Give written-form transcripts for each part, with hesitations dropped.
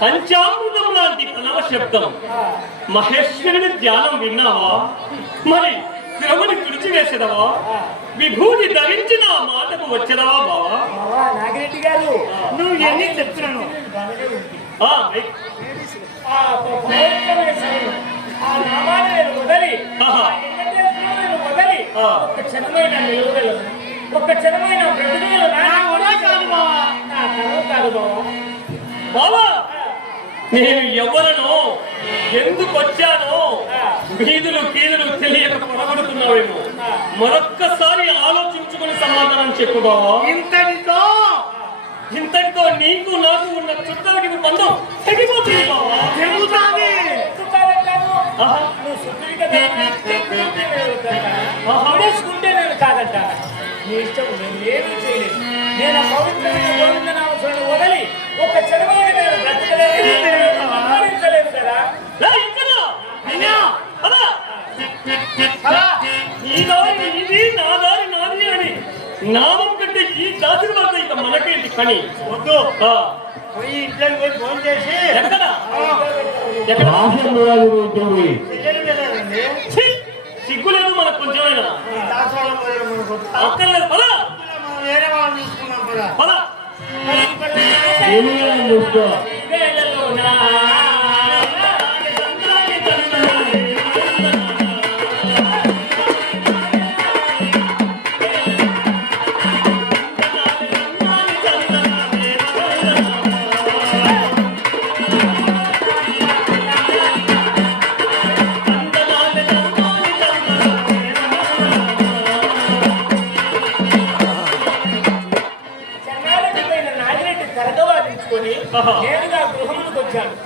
పంచామృతం లాంటి ప్రణవ శబ్దం. మహేశ్వరుని ధ్యానం విన్నావా? మరి శ్రమని తుడిచివేసేదవా? విభూతి ధరించిన మాటకు వచ్చేదవా బావా? నాగిరెడ్డి గారు, నువ్వు ఎన్ని చెప్తున్నాను ఆ నామాన్ని నేను వదలి ఒక్క క్షణమైన నిలువగలను, ఒక్క క్షణమైన బ్రతుకులు కాదు బావా. బావా, నేను ఎవరనో, ఎందుకు వచ్చానో వీధులు కీదులు తెలియక పొరగొడుతున్నావేమో. మరొక్కసారి ఆలోచించుకుని సమాధానం చెప్పు బావా. ఇంతటితో నీకు నాకు ఉన్న చుట్టాలకి బంధం తెగిపోతుంది బావా. నేను కాదంట, నీ ఇష్టం, నేను ఏమీ చేయలేదు. నేను పవిత్రమైన గోవింద నామస్మరణ వదలి ఒక చెడమైన నేను బ్రతకలేదు కదా. ఈ దారి ఇది, నా దారి నాది అని నామం కంటే ఈ దాసుల వద్ద ఇక మనకేంటి కని వద్దు. ఇంట్లోకి పోయి ఫోన్ చేసి సిగ్గులేదు మనకు కొంచెమైనా. అక్కర్లేదు పద, వేరే వాళ్ళు చూసుకున్నాం కదా. పద.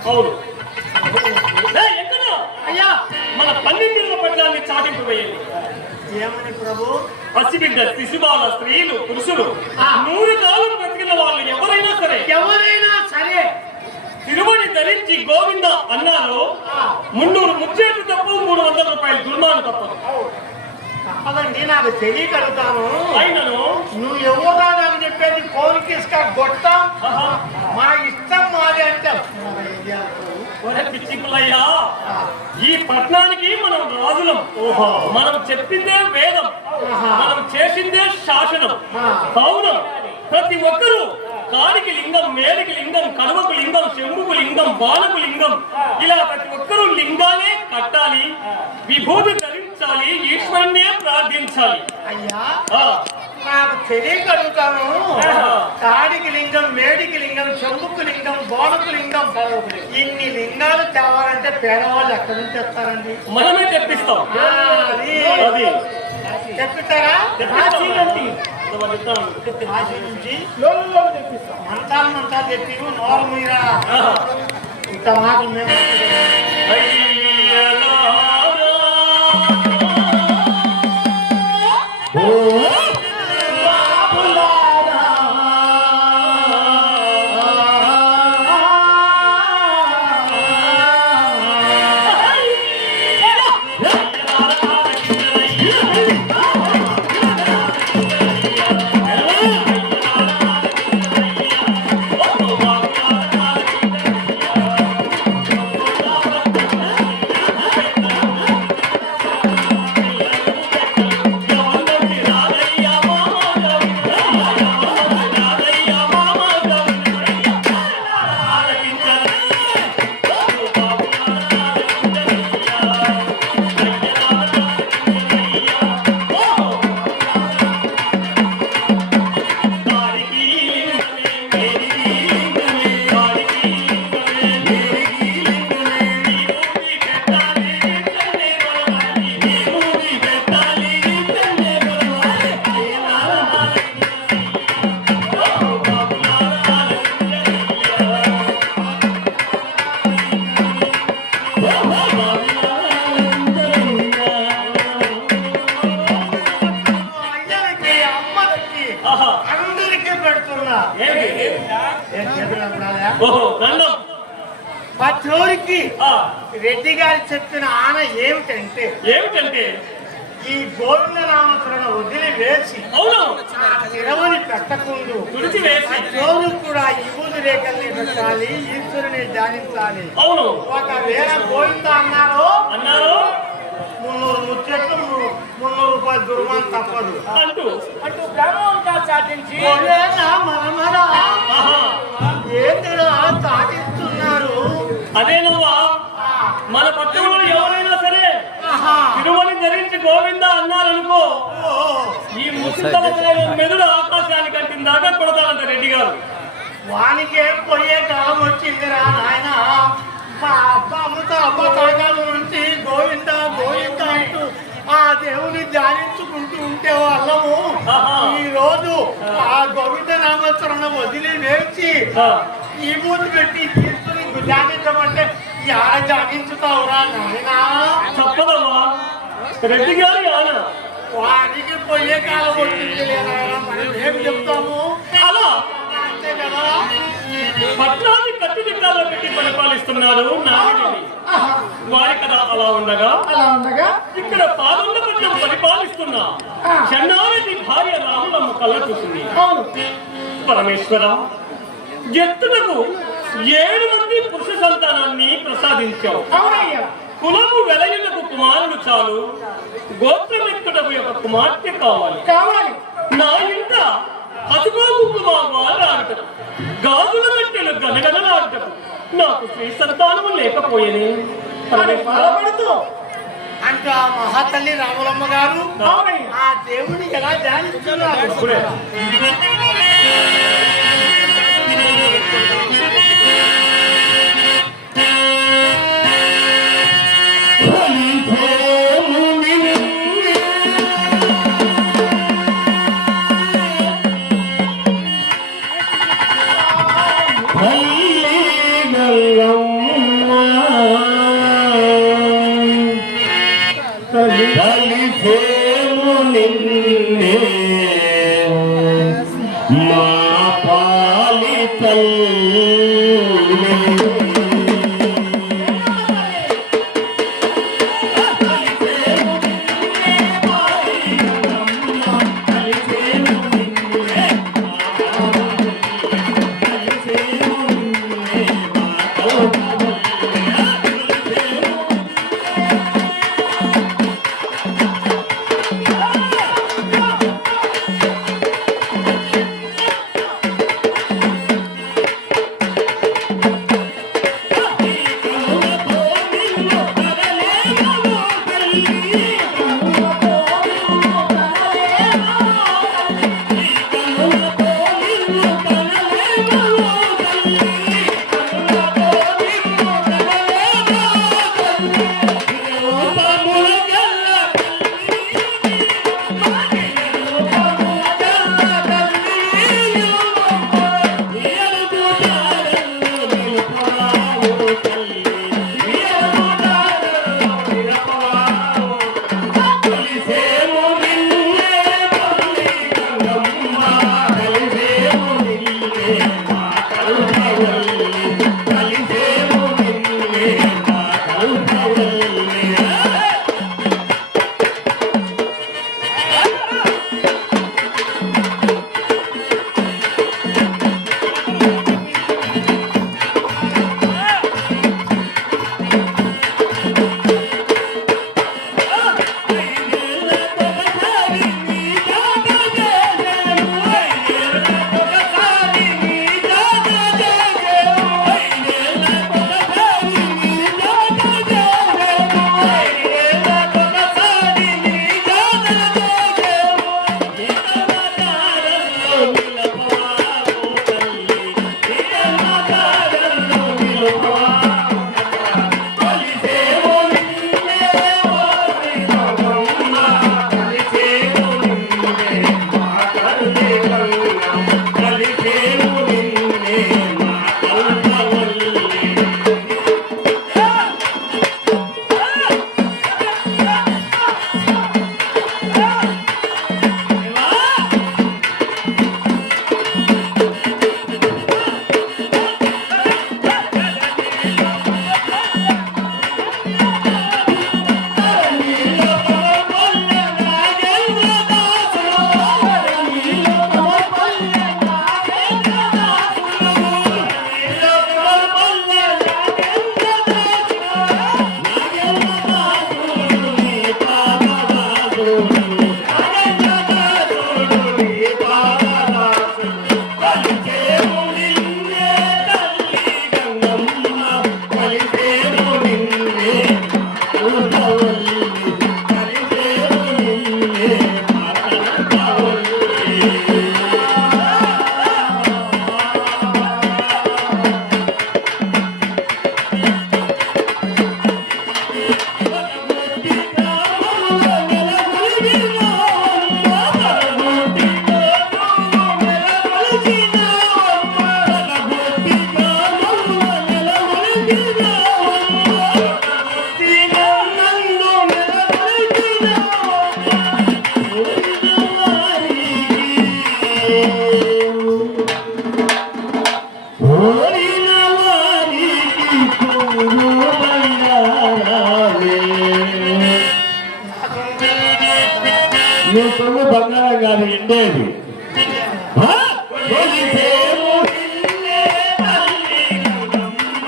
అవును, అయ్యా, మన 12 పట్టాన్ని చాటింపు వేయండి. ఏమని ప్రభు? పసిబిడ్డ, శిశుబాల, స్త్రీలు, పురుషులు, 100 కాలం బ్రతికిన వాళ్ళు ఎవరైనా సరే తిరుమని ధరించి గోవింద అన్నారు 300 ముచ్చేట్లు తప్ప 300 రూపాయలు దుర్మాను తప్పదు. తప్పదండి, నాకు తెలియగలుగుతాను. అయినను నువ్వు ఎవరా నాకు చెప్పేది? ఫోన్ తీసుక గొట్ట మా ఇష్టం మాది అంటే పిచ్చికులయ్యా, ఈ పట్టణానికి మనం రాజులం. మనం చెప్పిందే వేదం, మనం చేసిందే శాసనం, పౌనం. ప్రతి ఒక్కరూ కాడికి లింగం, మేడికి లింగం, కనుమకు లింగం, చెంబుకు లింగం, బాణకు లింగం, ఇలా ప్రతి ఒక్కరూ లింగాలే కట్టాలి, విభూతి ధరించాలి, ఈశ్వరుణ్ణే ప్రార్థించాలి. అయ్యా, నాకు తెలియగలుగుతాను. కాడికి లింగం, మేడికి లింగం, చెంబుకు లింగం, బోనకు లింగం, ఇన్ని లింగాలు తేవాలంటే పేదవాళ్ళు ఎక్కడి నుంచి తెస్తారండి? మనమే తెప్పిస్తాం. తెప్పిస్తారా? మంటాలు చెప్పి నోరు మీరా ఇంత మాటలు మేము పచ్చోరికి రెడ్డి గారు చెప్పిన ఆన ఏమిటంటే ఈ గోవింద నామస్మరణ వదిలి వేసి తిరవని పెట్టకుండా చోరు కూడా ఈ ఊరు రేఖల్ని పెట్టాలి, ఈశ్వరుని ధ్యానించాలి. అవును ఒకవేళ గోవింద అన్నారు అన్నారు 300 ముచ్చట్లు 300 రూపాయలు దుర్మాన్ తప్పదు అంటూ బ్రహ్మంతా చాటించి గోవిందా మనమరా ఆహా ఏంటిరా చాటిస్తున్నారు? అదేనవ్వా మన పట్టణంలో ఎవరైనా సరే ఆహా. తిరుమలని ధరించి గోవింద అన్నారనుకో ఓ, ఈ ముసుతల మెదుడు ఆకాశానికి అంటిందాకా కొడతాడంట రెడ్డి గారు. వానికే పోయే కాలం వచ్చిందిరా నాయన. మా అమ్మ తాగాల నుంచి గోవింద గోవింద అంటూ ఆ దేవుని ధ్యానించుకుంటూ ఉంటే వాళ్ళము ఆహా. ఈ రోజు ఆ గోవింద నామస్మరణ వదిలి వేచి ఆ, ఈ మూడు పెట్టి తీసుకుని ధ్యానించమంటే యాడ ధ్యానించుతావురా నాయనా? తప్పదమ్మా రెడ్డి గారి ఆన వానికి పోయే కాలం వచ్చింది లేదా? మనం ఏం చెప్తాము? అలా అంతే కదా. పట్నాన్ని కట్టుదిట్టాల్లో పెట్టి పరిపాలిస్తున్నాడు నాగరెడ్డి. వారి కదా అలా ఉండగా ఇక్కడ పాదొండ పట్నం పరిపాలిస్తున్న చెన్నారెడ్డి భార్య రాములమ్మ కళ్ళ చూసింది. పరమేశ్వర ఎత్తునకు 7 మంది పురుష సంతానాన్ని ప్రసాదించావు. కులము వెలయులకు కుమారుడు చాలు, గోత్రమెత్తుటకు ఒక కుమార్తె కావాలి. నా ఇంట హతుకో కుంకుమ వారాడటం, గాజుల గంటెలు గనగనలాడటం నాకు స్త్రీ సంతానము లేకపోయేది. అంటూ ఆ మహాతల్లి రాములమ్మ గారు ఆ దేవుని ఎలా ధ్యానిస్తున్నారు? అప్పుడే మా పాలితల్ ఓడిన వారికి కొంగుబంగారాలే. నువ్వు కొంగు బంగారం కాదు ఎండేది. కొలిసేము నిన్నే తల్లి గుణమ్మ,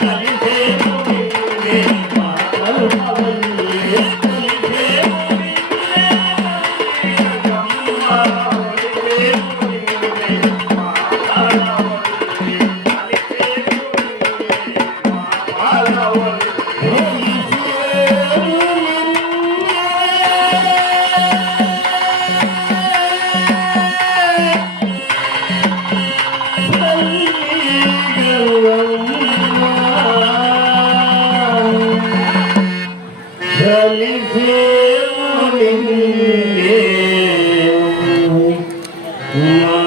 కొలిసేము నిన్నే మాతలు పవన్లే. కొలిసేము నిన్నే గుణమ్మ, కొలిసేము నిన్నే మాతలు పవన్లే. కొలిసేము నిన్నే మాతలు కలిసేము నిన్నే మా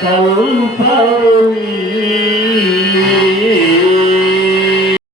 కల్ప